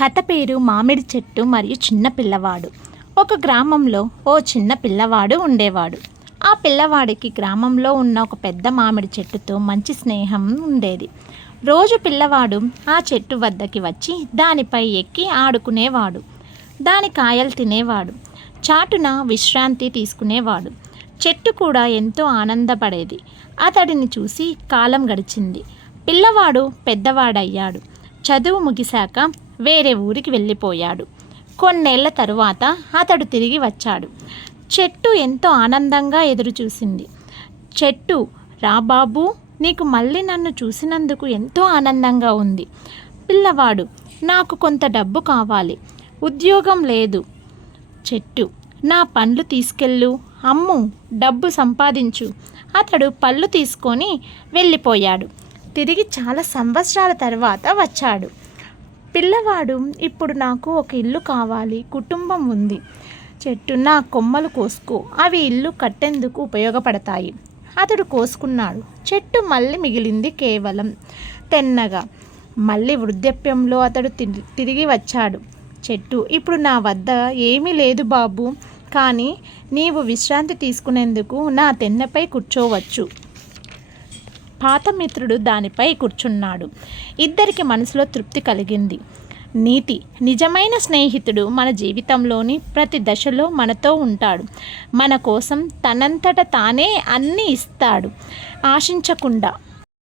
కథ పేరు మామిడి చెట్టు మరియు చిన్న పిల్లవాడు. ఒక గ్రామంలో ఓ చిన్న పిల్లవాడు ఉండేవాడు. ఆ పిల్లవాడికి గ్రామంలో ఉన్న ఒక పెద్ద మామిడి చెట్టుతో మంచి స్నేహం ఉండేది. రోజు పిల్లవాడు ఆ చెట్టు వద్దకి వచ్చి దానిపై ఎక్కి ఆడుకునేవాడు. దాని కాయలు తినేవాడు. చాటున విశ్రాంతి తీసుకునేవాడు. చెట్టు కూడా ఎంతో ఆనందపడేది. అతడిని చూసి కాలం గడిచింది. పిల్లవాడు పెద్దవాడయ్యాడు. చదువు ముగిశాక వేరే ఊరికి వెళ్ళిపోయాడు. కొన్నేళ్ల తరువాత అతడు తిరిగి వచ్చాడు. చెట్టు ఎంతో ఆనందంగా ఎదురుచూసింది. చెట్టు, రా బాబూ, నీకు మళ్ళీ నన్ను చూసినందుకు ఎంతో ఆనందంగా ఉంది. పిల్లవాడు, నాకు కొంత డబ్బు కావాలి, ఉద్యోగం లేదు. చెట్టు, నా పండ్లు తీసుకెళ్ళు, అమ్ము, డబ్బు సంపాదించు. అతడు పళ్ళు తీసుకొని వెళ్ళిపోయాడు. తిరిగి చాలా సంవత్సరాల తర్వాత వచ్చాడు. పిల్లవాడు, ఇప్పుడు నాకు ఒక ఇల్లు కావాలి, కుటుంబం ఉంది. చెట్టు, నా కొమ్మలు కోసుకో, అవి ఇల్లు కట్టేందుకు ఉపయోగపడతాయి. అతడు కోసుకున్నాడు. చెట్టు మళ్ళీ మిగిలింది కేవలం తెన్నగా. మళ్ళీ వృద్ధాప్యంలో అతడు తిరిగి వచ్చాడు. చెట్టు, ఇప్పుడు నా వద్ద ఏమీ లేదు బాబు, కానీ నీవు విశ్రాంతి తీసుకునేందుకు నా తెన్నపై కూర్చోవచ్చు. పాత మిత్రుడు దానిపై కూర్చున్నాడు. ఇద్దరికి మనసులో తృప్తి కలిగింది. నీతి: నిజమైన స్నేహితుడు మన జీవితంలోని ప్రతి దశలో మనతో ఉంటాడు. మన కోసం తనంతట తానే అన్నీ ఇస్తాడు, ఆశించకుండా.